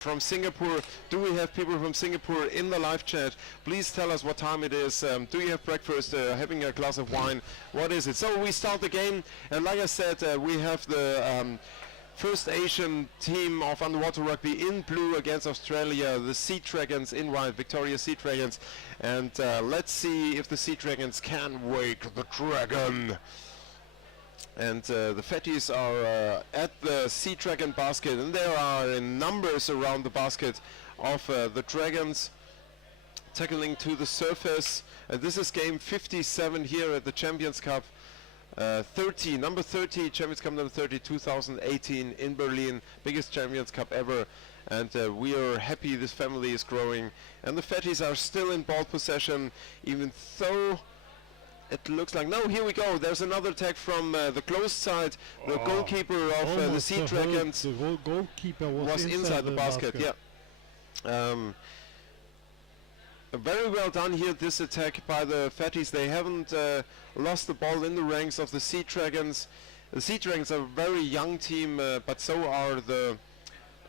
from Singapore. Do we have people from Singapore in the live chat? Please tell us what time it is. Do you have breakfast? Having a glass of wine? What is it? So we start the game, and like I said, we have the first Asian team of underwater rugby in blue against Australia, the Seadragons in white, Victoria Seadragons. And let's see if the Seadragons can wake the dragon. And the fatties are at the Seadragon basket, and there are in numbers around the basket of the dragons tackling to the surface. And this is game 57 here at the Champions Cup. Number 30, Champions Cup number 30, 2018 in Berlin, biggest Champions Cup ever. And we are happy this family is growing. And the fatties are still in ball possession, even though it looks like, no, here we go. There's another attack from the closed side. The goalkeeper of the Seadragons goalkeeper was inside the basket. Yeah. Very well done here, this attack by the fatties. They haven't lost the ball in the ranks of the Seadragons. The Seadragons are a very young team, but so are the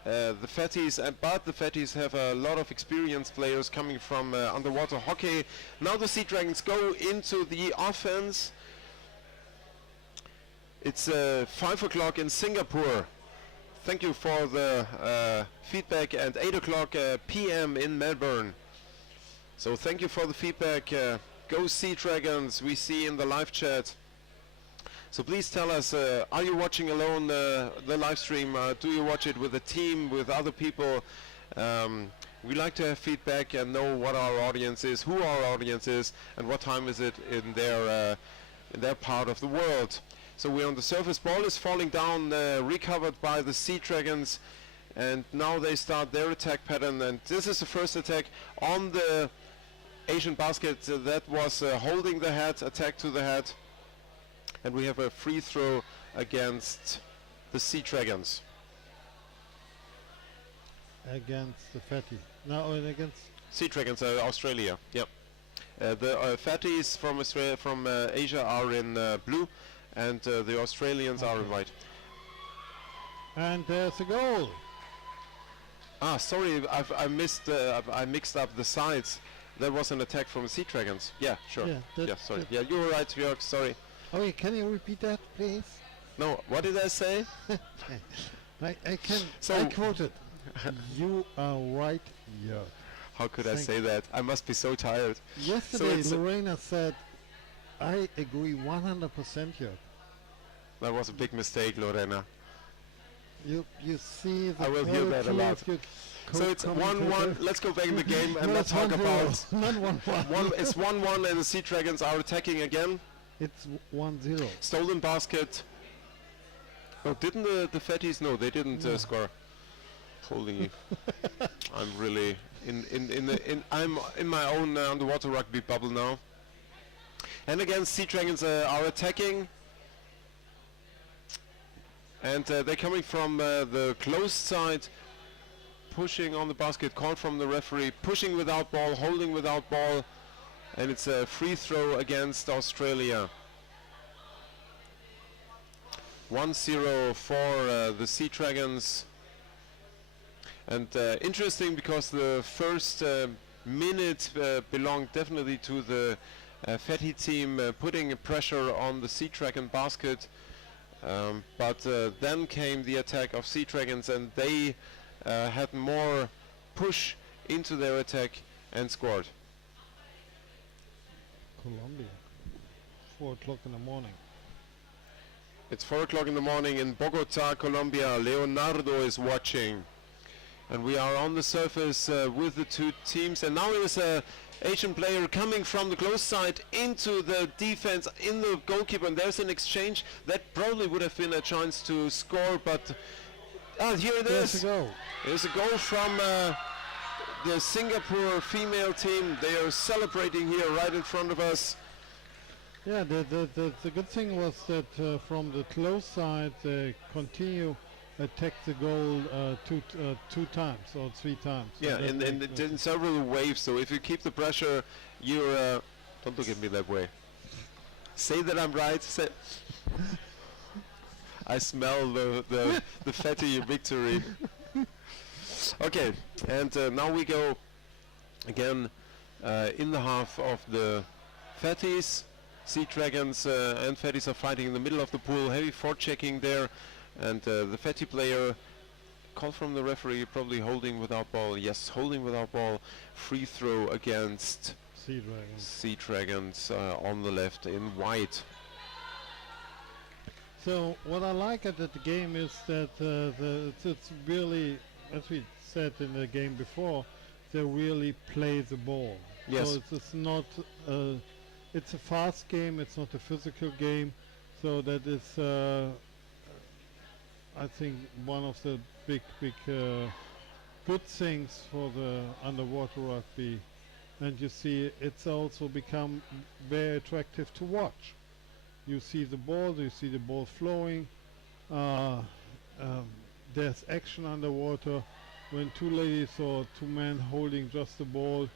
fatties, but the fatties have a lot of experienced players coming from underwater hockey. Now the Seadragons go into the offense. It's 5 o'clock in Singapore. Thank you for the feedback, and 8 o'clock p.m. in Melbourne. So thank you for the feedback. Go Seadragons, we see in the live chat. So please tell us, are you watching alone the live stream? Do you watch it with a team, with other people? We like to have feedback and know what our audience is, who our audience is, and what time is it in their part of the world. So we're on the surface. Ball is falling down, recovered by the Seadragons, and now they start their attack pattern. And this is the first attack on the Asian basket that was holding the head, attack to the head. And we have a free throw against the Seadragons. Against the fatty. No, against Seadragons, Australia. Yep. The fatties from Australia, from Asia, are in blue, and the Australians are in white. And there's a goal. Ah, sorry, I mixed up the sides. That was an attack from the Seadragons. Yeah, sure. Yeah, sorry. Yeah, you were right, Jörg. Sorry. Okay, can you repeat that, please? No, what did I say? I can. So I quoted. You are right, Jörg. How could I say that? I must be so tired. Yesterday, Lorena said, I agree 100%, Jörg. That was a big mistake, Lorena. You see the I will hear that a lot. So it's 1-1. Let's go back in the game and let's talk about. Not 1-1. It's 1-1, and the Seadragons are attacking again. It's 1-0. Stolen basket. Oh, didn't the fatties? No, they didn't score. Holy! I'm really I'm in my own underwater rugby bubble now. And again, Seadragons are attacking. And they're coming from the closed side, pushing on the basket, call from the referee, pushing without ball, holding without ball, and it's a free throw against Australia. 1-0 for the Seadragons. And interesting, because the first minute belonged definitely to the fatty team, putting pressure on the Seadragon basket. But then came the attack of Seadragons, and they had more push into their attack and scored. Colombia, 4 o'clock in the morning. It's 4 o'clock in the morning in Bogota, Colombia. Leonardo is watching. And we are on the surface with the two teams. And now is a Asian player coming from the close side into the defense, in the goalkeeper, and there's an exchange that probably would have been a chance to score, but here it is. There's a goal from the Singapore female team. They are celebrating here right in front of us. Yeah, the good thing was that from the close side they continue attack the goal two times or 3 times. Yeah, and in several waves. So if you keep the pressure, you're don't look at me that way. Say that I'm right. I smell the fatty victory. Okay, and now we go again in the half of the Fatties. Seadragons and Fatties are fighting in the middle of the pool. Heavy forechecking there, and the Fatty player, call from the referee, probably holding without ball. Yes, holding without ball. Free throw against Seadragons on the left in white. So what I like at the game is that it's really, as we said in the game before, they really play the ball. Yes. So it's not, it's a fast game, it's not a physical game. So that is, I think, one of the big good things for the underwater rugby. And you see it's also become very attractive to watch. You see the ball flowing, there's action underwater. When two ladies or two men holding just the ball,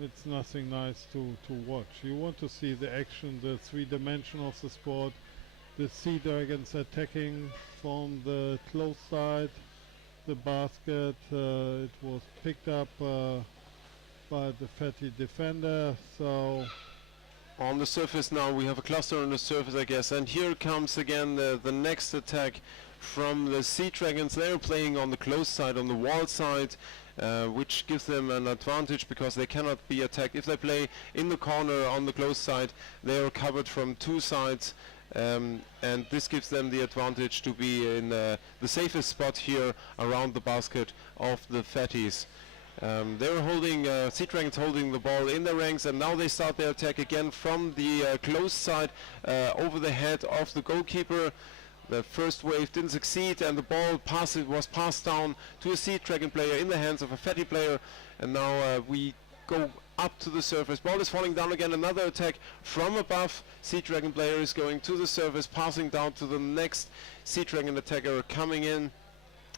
it's nothing nice to watch. You want to see the action, the 3 dimension of the sport, the Seadragons attacking from the close side, the basket, it was picked up by the Fatty defender, so on the surface now, we have a cluster on the surface, I guess, and here comes again the next attack from the Seadragons. They're playing on the close side, on the wall side, which gives them an advantage because they cannot be attacked. If they play in the corner on the close side, they are covered from 2 sides, and this gives them the advantage to be in the safest spot here around the basket of the Fatties. They're holding, Seadragons holding the ball in the ranks, and now they start their attack again from the close side over the head of the goalkeeper. The first wave didn't succeed, and the ball was passed down to a Seadragon player in the hands of a Fatty player, and now we go up to the surface. Ball is falling down again, another attack from above. Seadragon player is going to the surface, passing down to the next Seadragon attacker coming in.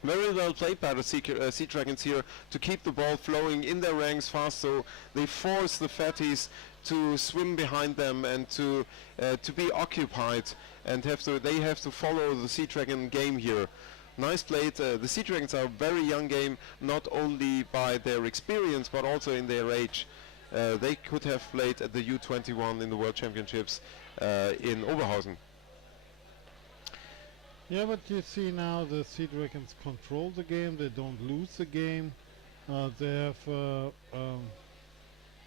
Very well played by the Seadragons here to keep the ball flowing in their ranks fast, so they force the Fatties to swim behind them and to be occupied, and they have to follow the Seadragon game here. Nice played. The Seadragons are a very young game, not only by their experience but also in their age. They could have played at the U21 in the World Championships in Oberhausen. Yeah, but you see now the Seadragons control the game, they don't lose the game. They have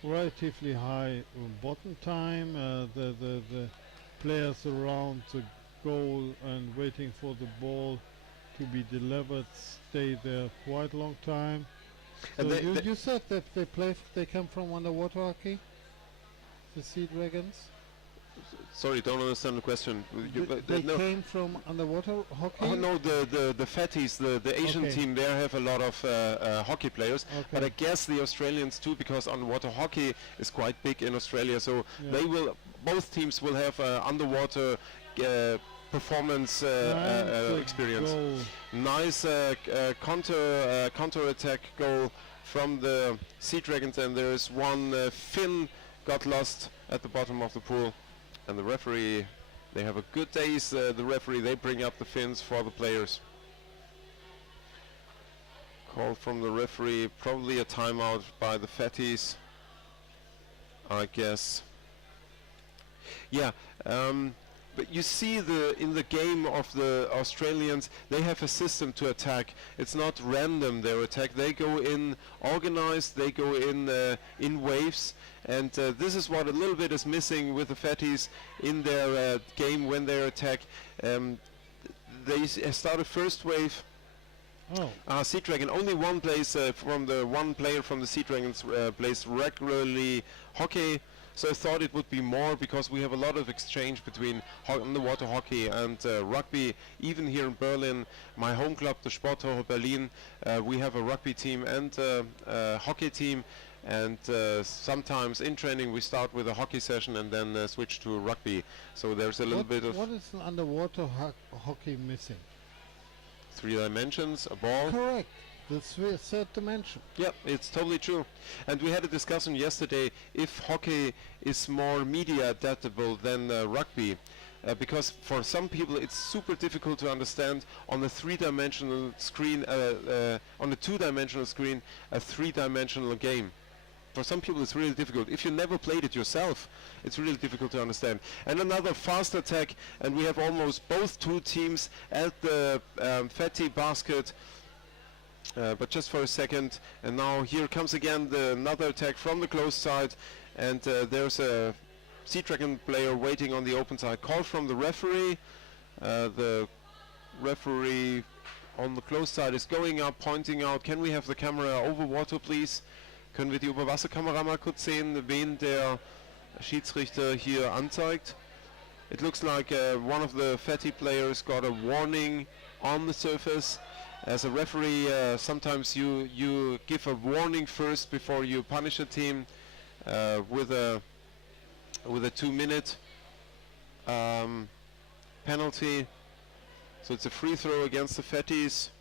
relatively high bottom time. The players around the goal and waiting for the ball to be delivered stay there quite a long time. So you said that they come from underwater hockey, the Seadragons? Sorry, don't understand the question. They came from underwater hockey? Oh no, the Fatties, the Asian team, there have a lot of hockey players, but I guess the Australians too, because underwater hockey is quite big in Australia, so both teams will have underwater performance experience. Goal. Nice counter attack goal from the Seadragons, and there is one fin got lost at the bottom of the pool. And the referee, they have a good days, the referee, they bring up the fins for the players. Call from the referee, probably a timeout by the Fatties, I guess. Yeah, but you see in the game of the Australians, they have a system to attack. It's not random, their attack. They go in organized, they go in waves. And this is what a little bit is missing with the Fatties in their game when they attack. They start a first wave. Seadragon, only one plays from the one player from the Seadragons plays regularly hockey. So I thought it would be more because we have a lot of exchange between underwater hockey and rugby. Even here in Berlin, my home club, the Sporthochschule Berlin, we have a rugby team and a hockey team. And sometimes in training we start with a hockey session and then switch to rugby. So there's a little bit of... What is underwater hockey missing? 3 dimensions, a ball. Correct. The third dimension. Yep, it's totally true. And we had a discussion yesterday if hockey is more media adaptable than rugby. because for some people it's super difficult to understand on a three-dimensional screen, on a two-dimensional screen, a three-dimensional game. For some people it's really difficult. If you never played it yourself, it's really difficult to understand. And another fast attack, and we have almost both two teams at the fatty basket. But just for a second, and now here comes again another attack from the close side, and there's a Seadragon player waiting on the open side. Call from the referee. The referee on the close side is going up, pointing out. Can we have the camera over water, please? Können wir die Überwasserkamera mal kurz sehen, wen der Schiedsrichter hier anzeigt? It looks like one of the fatty players got a warning on the surface. As a referee, sometimes you give a warning first before you punish a team with a 2-minute penalty. So it's a free throw against the fatties.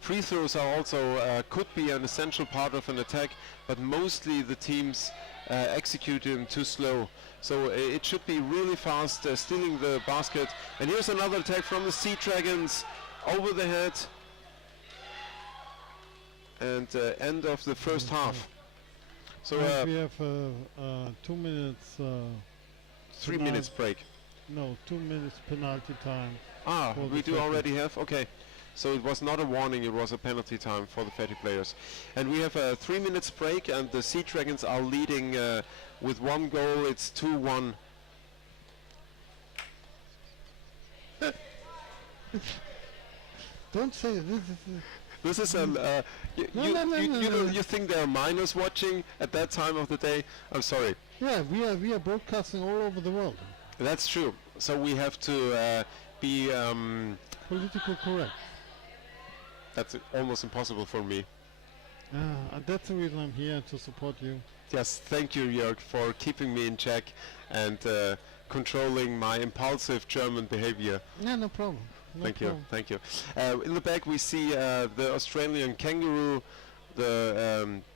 Free throws are also could be an essential part of an attack, but mostly the teams execute them too slow. So it should be really fast, stealing the basket. And here's another attack from the Seadragons over the head. And end of the first half. So we have 2 minutes. 3 minutes break. No, 2 minutes penalty time. Ah, we do already have. Okay. So it was not a warning, it was a penalty time for the fatty players. And we have a 3 minutes break, and the Seadragons are leading with 1 goal. It's 2-1. Don't say this. This is you think there are minors watching at that time of the day? I'm sorry. Yeah, we are broadcasting all over the world. That's true. So we have to be Political correct. That's almost impossible for me. That's the reason I'm here, to support you. Yes, thank you, Jörg, for keeping me in check and controlling my impulsive German behavior. Yeah, no problem. Thank you. In the back we see the Australian kangaroo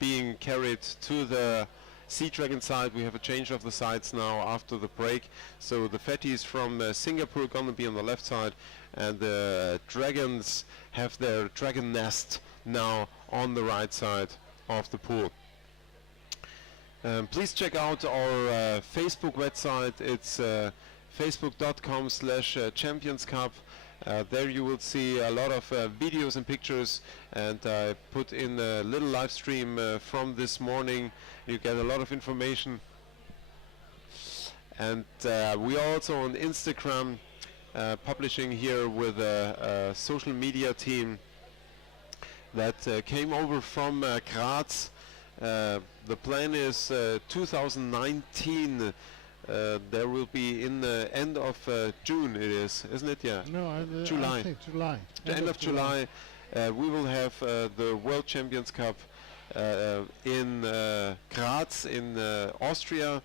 being carried to the Seadragon side. We have a change of the sides now after the break. So the fatties from Singapore are going to be on the left side, and the Dragons have their dragon nest now on the right side of the pool. Please check out our Facebook website. It's facebook.com/Champions Cup. There you will see a lot of videos and pictures, and I put in a little live stream from this morning. You get a lot of information, and we are also on Instagram, publishing here with a social media team that came over from Graz. The plan is 2019. There will be in the end of June, it is, isn't it? Yeah. No, July. I think July. The end of July, we will have the World Champions Cup in Graz in Austria,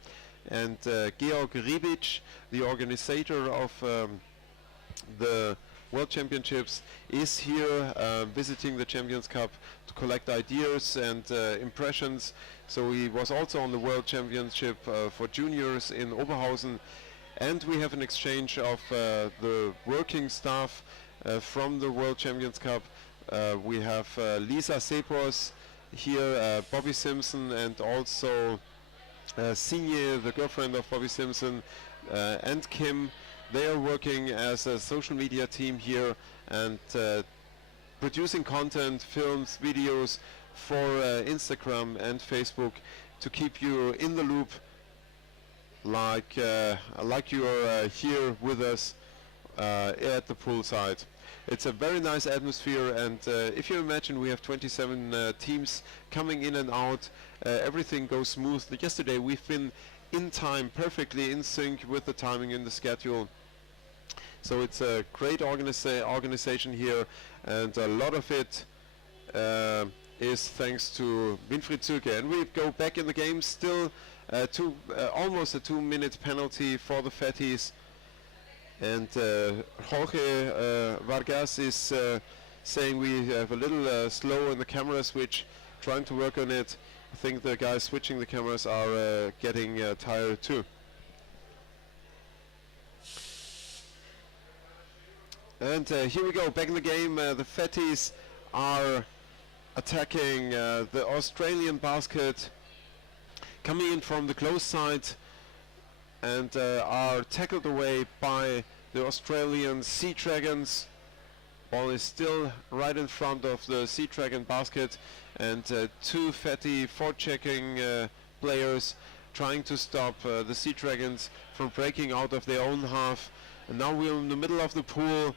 and Georg Ribic, the organizer of the World Championships, is here visiting the Champions Cup to collect ideas and impressions. So he was also on the World Championship for juniors in Oberhausen, and we have an exchange of the working staff from the World Champions Cup. We have Lisa Sepos here, Bobby Simpson, and also Signe, the girlfriend of Bobby Simpson, and Kim. They are working as a social media team here and producing content, films, videos for Instagram and Facebook to keep you in the loop, like you are here with us at the poolside. It's a very nice atmosphere, and if you imagine, we have 27 teams coming in and out. Everything goes smooth. Yesterday we've been in time, perfectly in sync with the timing in the schedule. So it's a great organization here, and a lot of it is thanks to Winfried Zülke. And we go back in the game, still almost a 2-minute penalty for the fatties. And Jorge Vargas is saying we have a little slow in the camera switch, trying to work on it. I think the guys switching the cameras are getting tired too. And here we go, back in the game. The Fatties are attacking the Australian basket, coming in from the close side, and are tackled away by the Australian Seadragons. Ball is still right in front of the Seadragon basket, and two fatty forechecking players trying to stop the Seadragons from breaking out of their own half. And now we're in the middle of the pool,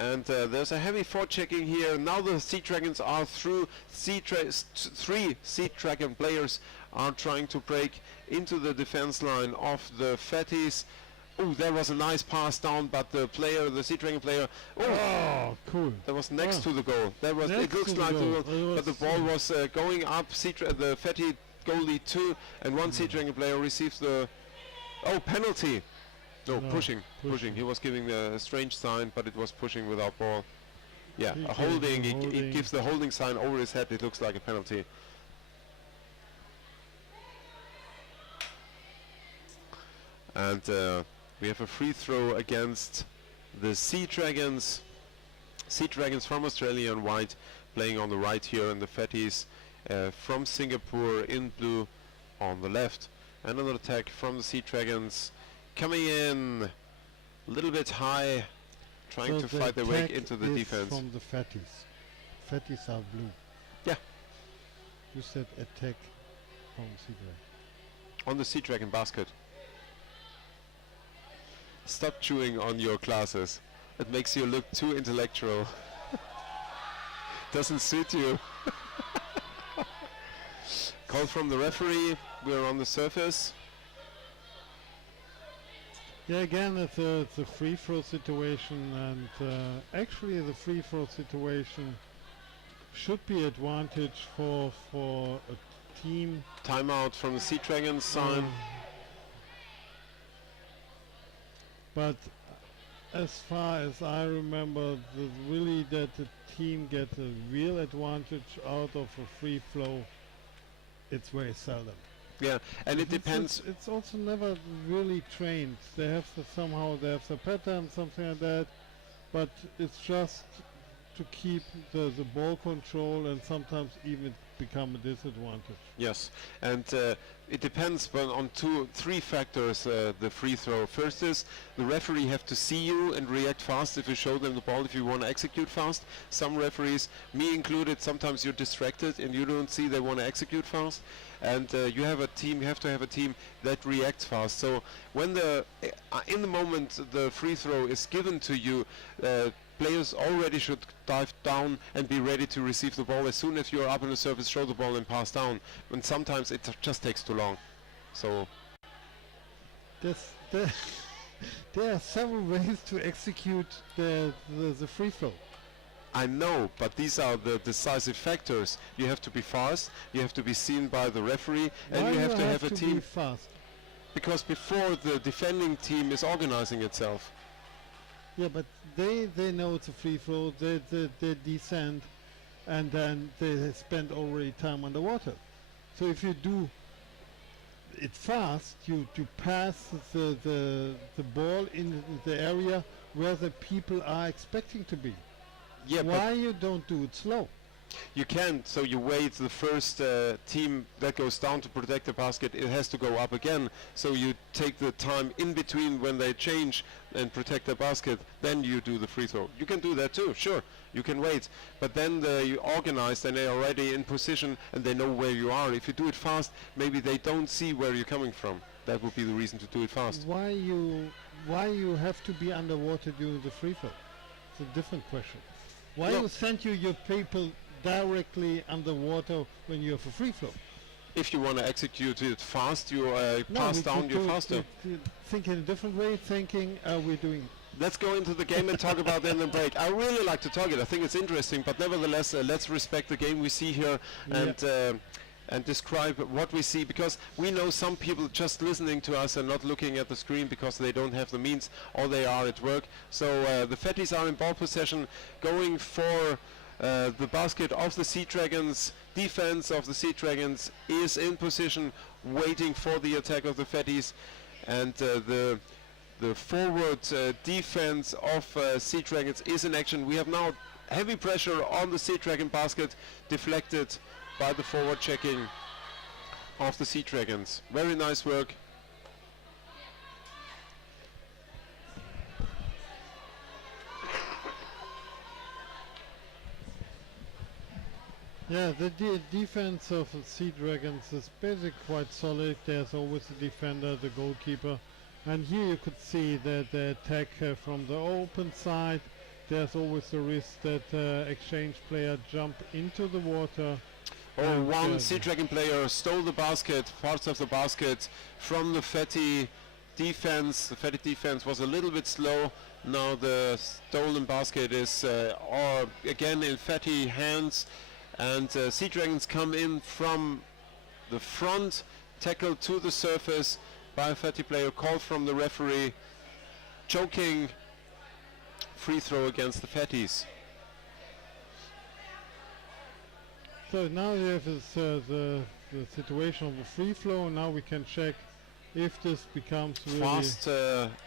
and there's a heavy forechecking here. Now the Seadragons are through. Three Seadragon players are trying to break into the defense line of the Fatties. Oh, there was a nice pass down, but the Seadragon player, cool. That was next to the goal. That was, it looks like the goal, but the ball was going up. The Fatty goalie too, and one Seadragon player receives the penalty. No, pushing. He was giving a strange sign, but it was pushing without ball. Yeah, a holding. He gives the holding sign over his head. It looks like a penalty. And we have a free throw against the Seadragons. Seadragons from Australia in white, playing on the right here, and the Fatties from Singapore in blue on the left. Another attack from the Seadragons, coming in a little bit high, trying to fight their way into the defense. From the Fatties. Fatties are blue. Yeah. You said attack from Seadragon. On the Seadragon basket. Stop chewing on your glasses. It makes you look too intellectual. Doesn't suit you. Call from the referee. We're on the surface. Yeah, again, it's a free throw situation, and actually the free throw situation should be advantage for a team. Timeout from the Seadragons side. But as far as I remember, really that the team gets a real advantage out of a free flow, it's very seldom. Yeah, and it depends. It's also never really trained. They have somehow they have the pattern, something like that, but it's just to keep the ball control, and sometimes even become a disadvantage. Yes, and it depends on three factors, the free throw. First is the referee have to see you and react fast if you show them the ball, if you want to execute fast. Some referees, me included, sometimes you're distracted and you don't see they want to execute fast. And you have to have a team that reacts fast. So when in the moment the free throw is given to you, players already should dive down and be ready to receive the ball. As soon as you're up on the surface, show the ball and pass down. And sometimes it just takes too long. So there are several ways to execute the free throw. I know, but these are the decisive factors. You have to be fast, you have to be seen by the referee, and you have to have a team. Be fast? Because before the defending team is organizing itself. Yeah, but they know it's a free throw, they descend, and then they spend already time underwater. So if you do it fast, you pass the ball in the area where the people are expecting to be. Yeah, why you don't do it slow? You can't, so you wait the first team that goes down to protect the basket, it has to go up again, so you take the time in between when they change and protect the basket, then you do the free throw. You can do that too, sure, you can wait, but then you organize and they're already in position and they know where you are. If you do it fast, maybe they don't see where you're coming from. That would be the reason to do it fast. Why you have to be underwater during the free throw? It's a different question. Why you send your people directly underwater when you have a free flow? If you want to execute it fast, you pass down, you're faster. Think in a different way, thinking we're doing. Let's go into the game and talk about it in the break. I really like to talk it. I think it's interesting, but nevertheless, let's respect the game we see here and describe what we see, because we know some people just listening to us and not looking at the screen because they don't have the means or they are at work. So the Fatties are in ball possession, going for The basket of the Seadragons, defense of the Seadragons is in position, waiting for the attack of the Fatties, and the forward defense of Seadragons is in action. We have now heavy pressure on the Seadragon basket, deflected by the forward checking of the Seadragons. Very nice work. Yeah, the defense of the Seadragons is basically quite solid. There's always the defender, the goalkeeper, and here you could see that the attack from the open side, there's always the risk that exchange player jump into the water. Oh, one Seadragon player stole the basket, parts of the basket from the Fatty defense. The Fatty defense was a little bit slow. Now the stolen basket is again in Fatty hands. And Seadragons come in from the front, tackle to the surface by a Fatty player, call from the referee, choking, free throw against the Fatties. So now we have this, the situation of the free flow. Now we can check if this becomes really fast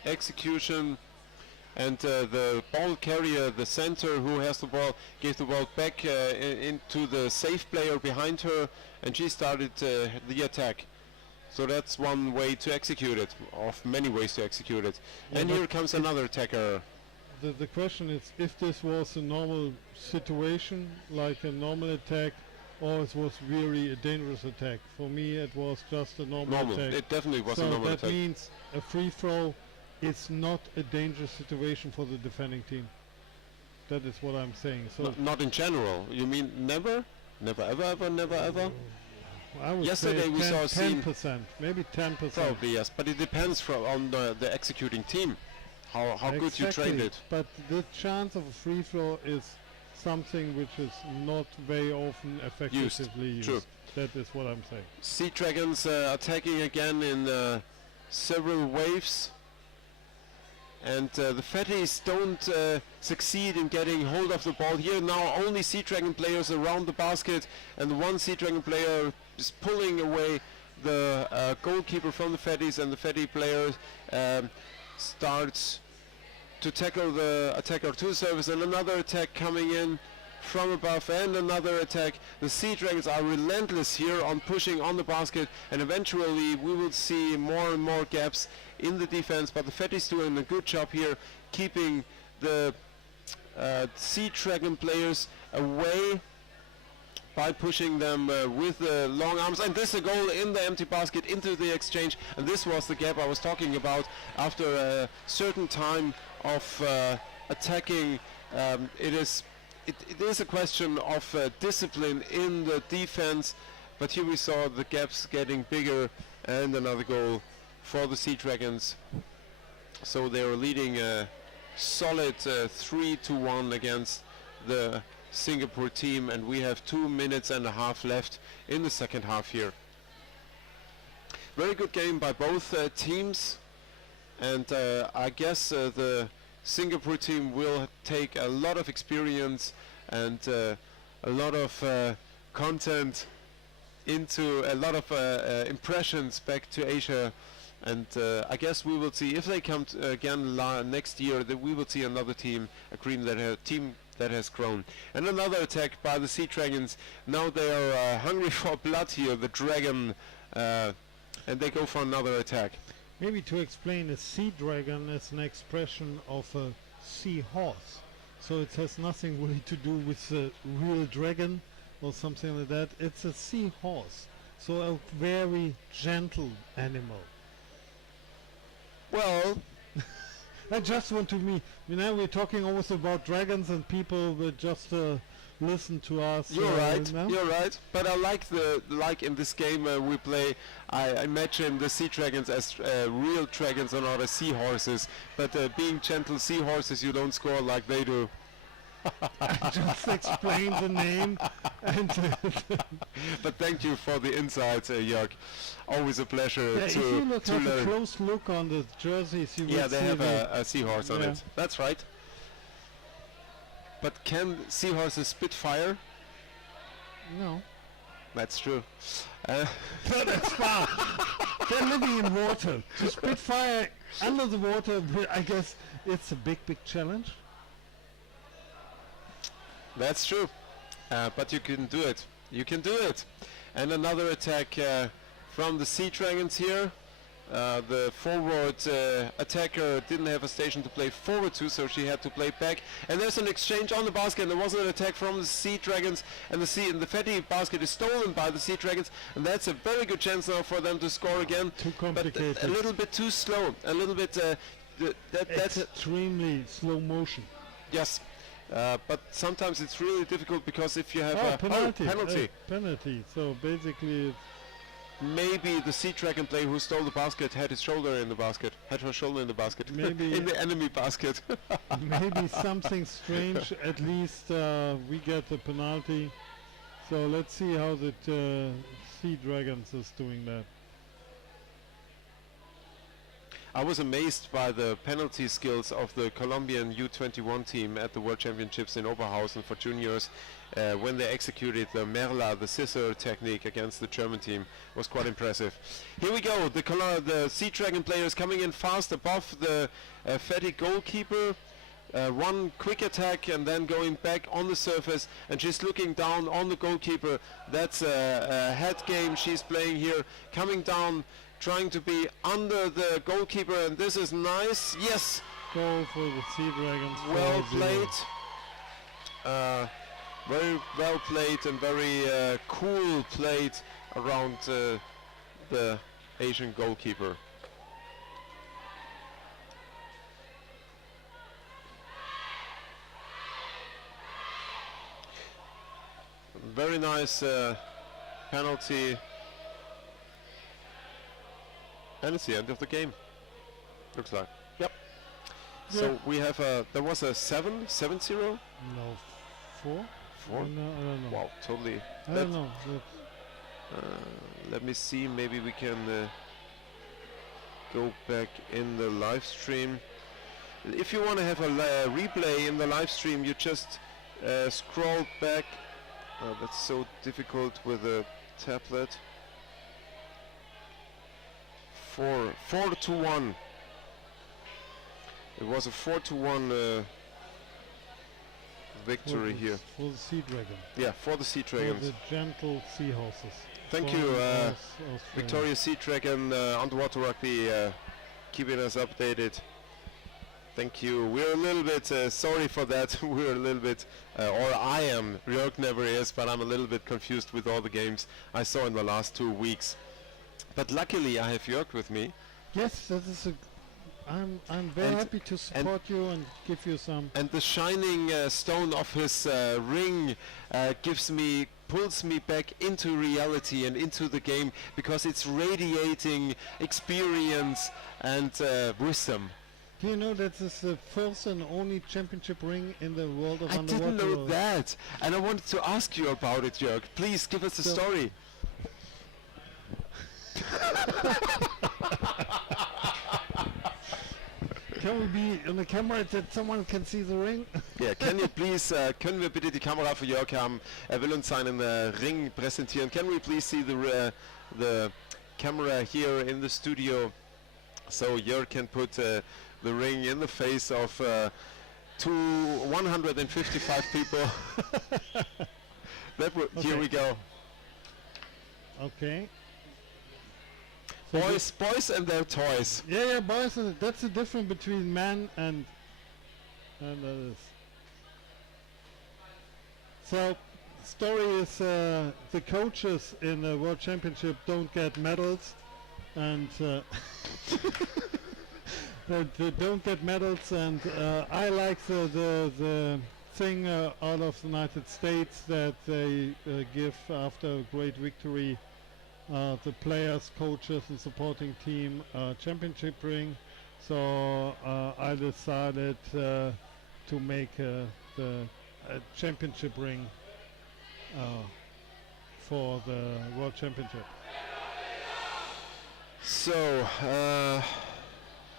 execution. And the ball carrier, the center who has the ball, gave the ball back into the safe player behind her, and she started the attack. So that's one way to execute it, of many ways to execute it. Yeah, And here comes another attacker. The question is if this was a normal situation, like a normal attack, or it was really a dangerous attack. For me it was just a normal attack. It definitely was a So normal that attack. means a free throw. It's not a dangerous situation for the defending team. That is what I'm saying. So Not in general. You mean never? Never ever ever never ever? I would Yesterday say we saw a scene. 10%, maybe 10%. Probably yes, but it depends on the executing team. How good you trained it. But the chance of a free throw is something which is not very often effectively used. True. That is what I'm saying. Seadragons attacking again in several waves. And the Fatties don't succeed in getting hold of the ball. Here now only Seadragon players around the basket, and one Seadragon player is pulling away the goalkeeper from the Fatties, and the Fatty player starts to tackle the attacker to the surface, and another attack coming in from above, and another attack. The Seadragons are relentless here on pushing on the basket, and eventually we will see more and more gaps in the defense, but the Fatties doing a good job here, keeping the Seadragon players away by pushing them with the long arms. And this is a goal in the empty basket into the exchange, and this was the gap I was talking about. After a certain time of attacking, it is a question of discipline in the defense, but here we saw the gaps getting bigger, and another goal for the Seadragons. So they are leading a solid 3-1 against the Singapore team, and we have 2 minutes and a half left in the second half here. Very good game by both teams, and I guess the Singapore team will take a lot of experience and a lot of content into a lot of impressions back to Asia, and I guess we will see if they come again next year, that we will see another team that has grown. And another attack by the Seadragons. Now they are hungry for blood here, the dragon, and they go for another attack. Maybe to explain, a sea dragon is an expression of a seahorse. So it has nothing really to do with a real dragon or something like that. It's a seahorse. So a very gentle animal. Well, I just want to we're talking always about dragons, and people will just listen to us. You're right. No? You're right. But I like in this game we play. I imagine the Seadragons as real dragons and not as seahorses. But being gentle seahorses, you don't score like they do. I just explained the name. And but thank you for the insights, Jörg. Always a pleasure yeah, if you to have learn. a close look on the jerseys, you will They see have a seahorse on it. That's right. But can seahorses spit fire? No. That's true. That's far. They're living in water. To spit fire under the water, I guess it's a big challenge. That's true. But you can do it. You can do it. And another attack from the Seadragons here. The forward attacker didn't have a station to play forward to, so she had to play back. And there's an exchange on the basket, and there was an attack from the Seadragons, and the FATUWR basket is stolen by the Seadragons, and that's a very good chance now for them to score again. Too complicated. But a little bit too slow. A little bit. That's extremely slow motion. yes. But sometimes it's really difficult because if you have a penalty. So basically, it's maybe the Seadragon player who stole the basket had his shoulder in the basket, had her shoulder in the basket, maybe in the enemy basket. maybe something strange. At least we get a penalty. So let's see how the Seadragons is doing that. I was amazed by the penalty skills of the Colombian U21 team at the World Championships in Oberhausen for juniors when they executed the Merla, the scissor technique against the German team. Was quite impressive. Here we go, the Seadragon players coming in fast above the FATUWR goalkeeper. One quick attack and then going back on the surface, and she's looking down on the goalkeeper. That's a head game she's playing here, coming down, trying to be under the goalkeeper, and this is nice. Yes, goal for the Seadragons. Well played. Very well played and very cool played around the Asian goalkeeper. Very nice penalty. And it's the end of the game. Looks like. Yep. Yeah. So we have there was a 7-0? No, 4? 4? No, I don't know. Wow, totally. I don't know. Let me see, maybe we can go back in the live stream. If you want to have a replay in the live stream, you just scroll back. That's so difficult with a tablet. 4-1. It was a 4-1 victory here. For the Seadragon. Yeah, for the Seadragons. For the gentle seahorses. Thank you, Victoria Seadragon, Underwater Rugby, keeping us updated. Thank you. We're a little bit sorry for that. We're a little bit, or I am. Jörg never is, but I'm a little bit confused with all the games I saw in the last 2 weeks. But luckily, I have Jörg with me. Yes, that is a. I'm very happy to support you and give you some. And the shining stone of his ring pulls me back into reality and into the game, because it's radiating experience and wisdom. Do you know that this is the first and only championship ring in the world of I underwater? didn't know that, and I wanted to ask you about it, Jörg. Please give us a story. Can we be on the camera that someone can see the ring? Ja, can you please, können wir bitte die Kamera für Jörg haben? Er will uns seinen Ring präsentieren. Can we please see the camera here in the studio, so Jörg can put the ring in the face of 155 people. Here we go. Okay. So boys and their toys. Yeah, boys. That's the difference between man and others. So, story is the coaches in the World Championship don't get medals, and they don't get medals. And I like the thing out of the United States that they give after a great victory. The players, coaches, and supporting team championship ring. So I decided to make the championship ring for the World Championship. So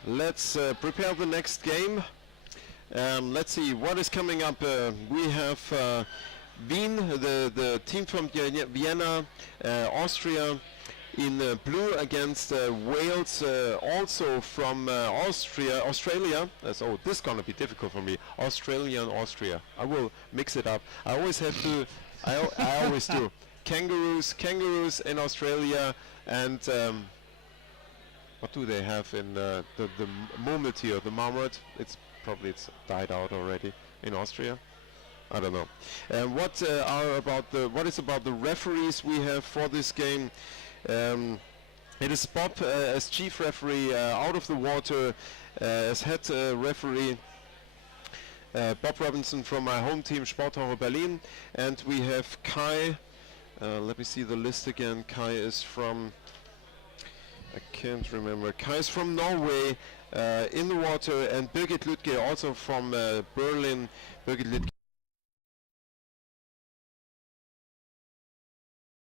let's prepare the next game. Let's see what is coming up. We have Wien, the team from Vienna, Austria, in blue against Wales, also from Australia. So this is gonna be difficult for me. Australia and Austria. I will mix it up. I always have to. I always do. Kangaroos in Australia, and what do they have in the Murmeltier, the marmot? It's died out already in Austria. I don't know. What is about the referees we have for this game? It is Bob as chief referee, out of the water as head referee. Bob Robinson from my home team, Sporthochschule Berlin, and we have Kai. Let me see the list again. Kai is from, I can't remember. Kai is from Norway, in the water, and Birgit Lütke also from Berlin. Birgit Lütke